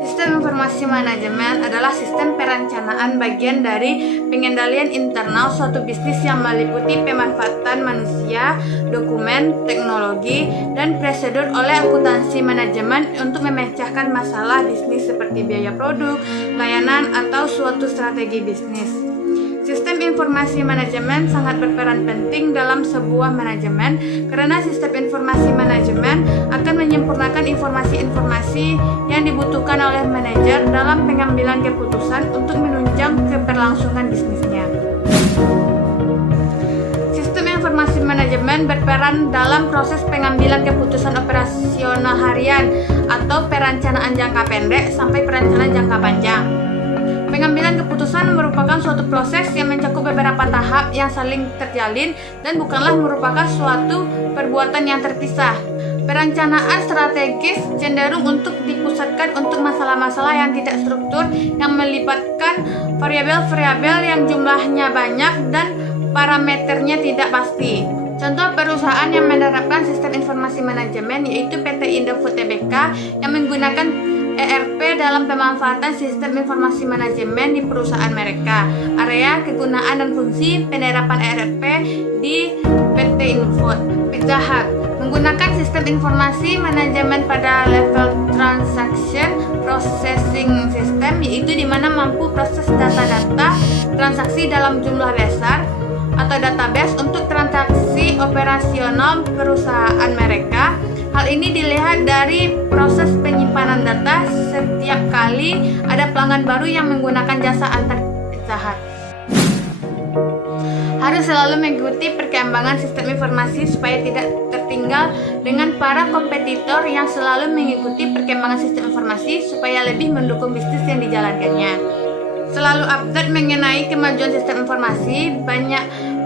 Sistem informasi manajemen adalah sistem perencanaan bagian dari pengendalian internal suatu bisnis yang meliputi pemanfaatan manusia, dokumen, teknologi, dan prosedur oleh akuntansi manajemen untuk memecahkan masalah bisnis seperti biaya produk, layanan, atau suatu strategi bisnis. Sistem informasi manajemen sangat berperan penting dalam sebuah manajemen karena sistem informasi manajemen akan menyempurnakan informasi-informasi yang dibutuhkan oleh manajer dalam pengambilan keputusan untuk menunjang keberlangsungan bisnisnya. Sistem informasi manajemen berperan dalam proses pengambilan keputusan operasional harian atau perencanaan jangka pendek sampai perencanaan jangka panjang. Pengambilan keputusan merupakan suatu proses yang mencakup beberapa tahap yang saling terjalin dan bukanlah merupakan suatu perbuatan yang terpisah. Perencanaan strategis cenderung untuk dipusatkan untuk masalah-masalah yang tidak struktur yang melibatkan variabel-variabel yang jumlahnya banyak dan parameternya tidak pasti. Contoh perusahaan yang menerapkan sistem informasi manajemen yaitu PT Indofood Tbk yang menggunakan ERP dalam pemanfaatan sistem informasi manajemen di perusahaan mereka. Area, kegunaan, dan fungsi penerapan ERP di PT Indofood. Pizza Hut menggunakan sistem informasi manajemen pada level transaction processing system, yaitu di mana mampu proses data-data transaksi dalam jumlah besar atau database untuk transaksi operasional perusahaan mereka. Hal ini dilihat dari proses penyimpanan data setiap kali ada pelanggan baru yang menggunakan jasa antar Pizza Hut. Harus selalu mengikuti perkembangan sistem informasi supaya tidak tertinggal dengan para kompetitor yang selalu mengikuti perkembangan sistem informasi supaya lebih mendukung bisnis yang dijalankannya. Selalu update mengenai kemajuan sistem informasi, banyak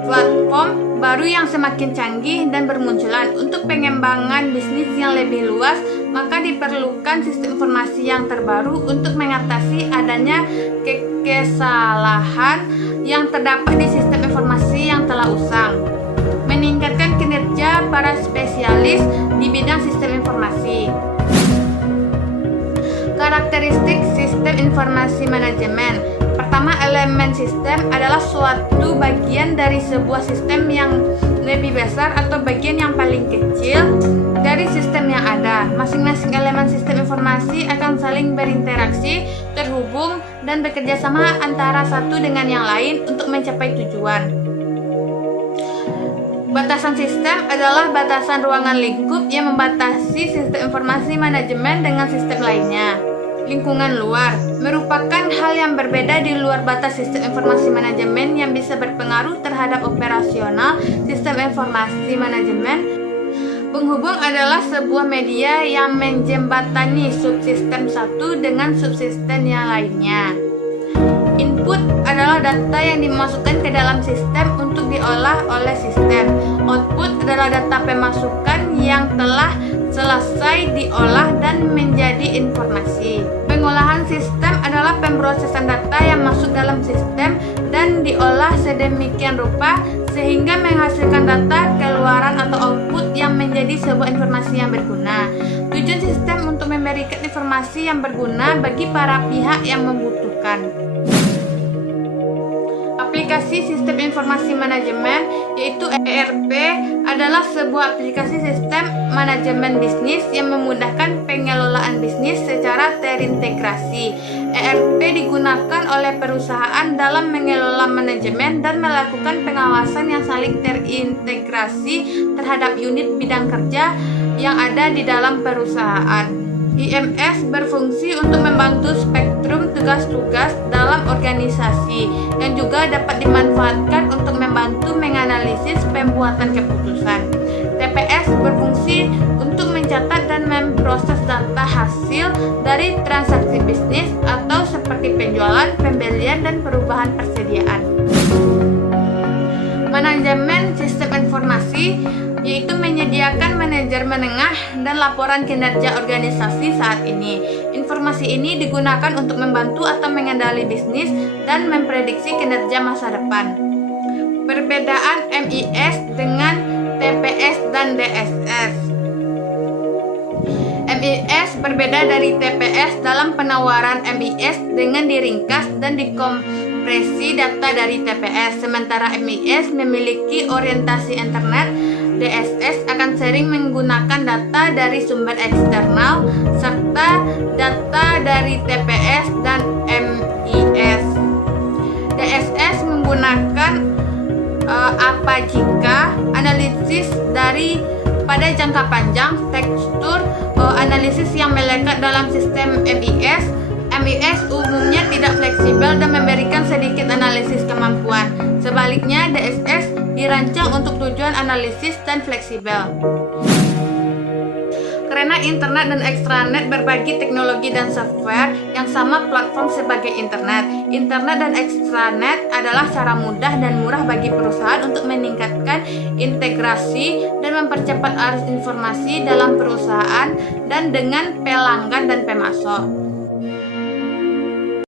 platform baru yang semakin canggih dan bermunculan. Untuk pengembangan bisnis yang lebih luas, maka diperlukan sistem informasi yang terbaru untuk mengatasi adanya kesalahan yang terdapat di sistem informasi yang telah usang. Meningkatkan kinerja para spesialis di bidang sistem informasi. Karakteristik sistem informasi manajemen. Pertama, elemen sistem adalah suatu bagian dari sebuah sistem yang lebih besar atau bagian yang paling kecil dari sistem yang ada. Masing-masing elemen sistem informasi akan saling berinteraksi, terhubung, dan bekerja sama antara satu dengan yang lain untuk mencapai tujuan. Batasan sistem adalah batasan ruangan lingkup yang membatasi sistem informasi manajemen dengan sistem lainnya. Lingkungan luar merupakan hal yang berbeda di luar batas sistem informasi manajemen yang bisa berpengaruh terhadap operasional sistem informasi manajemen. Penghubung adalah sebuah media yang menjembatani subsistem satu dengan subsistem yang lainnya. Input adalah data yang dimasukkan ke dalam sistem untuk diolah oleh sistem. Output adalah data pemasukan yang telah selesai diolah dan menjadi informasi. Pengolahan sistem adalah pemrosesan data yang masuk dalam sistem dan diolah sedemikian rupa sehingga menghasilkan data keluaran atau output yang menjadi sebuah informasi yang berguna. Tujuan sistem untuk memberikan informasi yang berguna bagi para pihak yang membutuhkan. Aplikasi sistem informasi manajemen yaitu ERP adalah sebuah aplikasi sistem manajemen bisnis yang memudahkan pengelolaan bisnis secara terintegrasi. ERP digunakan oleh perusahaan dalam mengelola manajemen dan melakukan pengawasan yang saling terintegrasi terhadap unit bidang kerja yang ada di dalam perusahaan. IMS berfungsi untuk membantu spektrum tugas-tugas dalam organisasi dan juga dapat dimanfaatkan untuk membantu menganalisis pembuatan keputusan. TPS berfungsi untuk mencatat dan memproses data hasil dari transaksi bisnis atau seperti penjualan, pembelian, dan perubahan persediaan. Manajemen sistem informasi yaitu menyediakan manajer menengah dan laporan kinerja organisasi saat ini. Informasi ini digunakan untuk membantu atau mengendali bisnis dan memprediksi kinerja masa depan. Perbedaan MIS dengan TPS dan DSS. berbeda dari TPS dalam penawaran MIS dengan diringkas dan dikompresi data dari TPS. Sementara MIS memiliki orientasi internet, DSS akan sering menggunakan data dari sumber eksternal serta data dari TPS dan MIS. DSS menggunakan apa jika analisis pada jangka panjang, tekstur analisis yang melekat dalam sistem MIS. MIS umumnya tidak fleksibel dan memberikan sedikit analisis kemampuan. Sebaliknya, DSS dirancang untuk tujuan analisis dan fleksibel. Karena internet dan ekstranet berbagi teknologi dan software yang sama platform sebagai internet. Internet dan ekstranet adalah cara mudah dan murah bagi perusahaan untuk meningkatkan integrasi dan mempercepat arus informasi dalam perusahaan dan dengan pelanggan dan pemasok.